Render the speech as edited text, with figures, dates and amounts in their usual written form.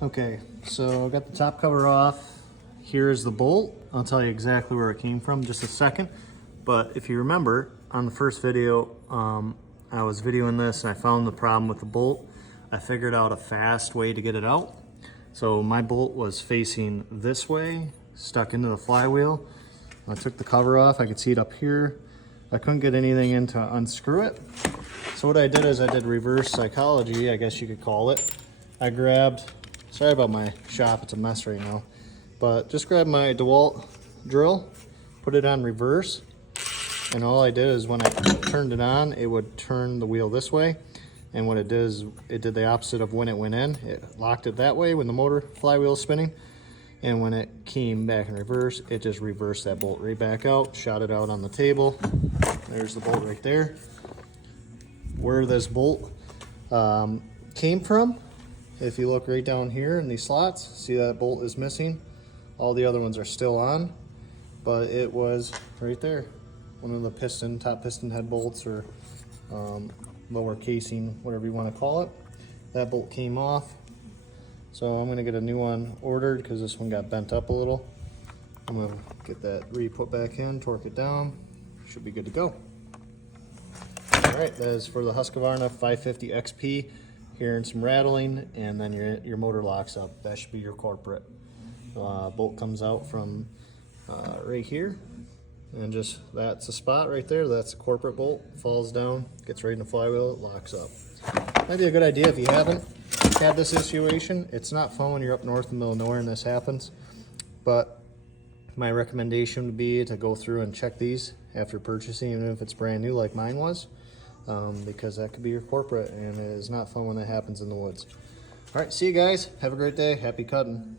Okay, so I got the top cover off. Here's the bolt. I'll tell you exactly where it came from in just a second. But if you remember, on the first video, I was videoing this and I found the problem with the bolt. I figured out a fast way to get it out. So my bolt was facing this way, stuck into the flywheel. I took the cover off. I could see it up here. I couldn't get anything in to unscrew it. So what I did is I did reverse psychology, I guess you could call it. I grabbed, sorry about my shop, it's a mess right now, but just grabbed my DeWalt drill, put it on reverse, and all I did is when I turned it on, it would turn the wheel this way. And what it did is it did the opposite of when it went in. It locked it that way when the motor flywheel is spinning. And when it came back in reverse, it just reversed that bolt right back out, shot it out on the table. There's the bolt right there. Where this bolt came from, if you look right down here in these slots, see that bolt is missing. All the other ones are still on, but it was right there. One of the top piston head bolts, or lower casing, whatever you want to call it. That bolt came off. So I'm gonna get a new one ordered because this one got bent up a little. I'm gonna get that re-put back in, torque it down. Should be good to go. All right, that is for the Husqvarna 550 XP. Hearing some rattling, and then your motor locks up. That should be your corporate. Bolt comes out from right here, and just that's the spot right there. That's the corporate bolt. Falls down, gets right in the flywheel, it locks up. Might be a good idea if you haven't had this situation. It's not fun when you're up north in the middle of nowhere and this happens, but my recommendation would be to go through and check these after purchasing, even if it's brand new like mine was, because that could be your corporate, and it is not fun when that happens in the woods. All right, see you guys. Have a great day. Happy cutting.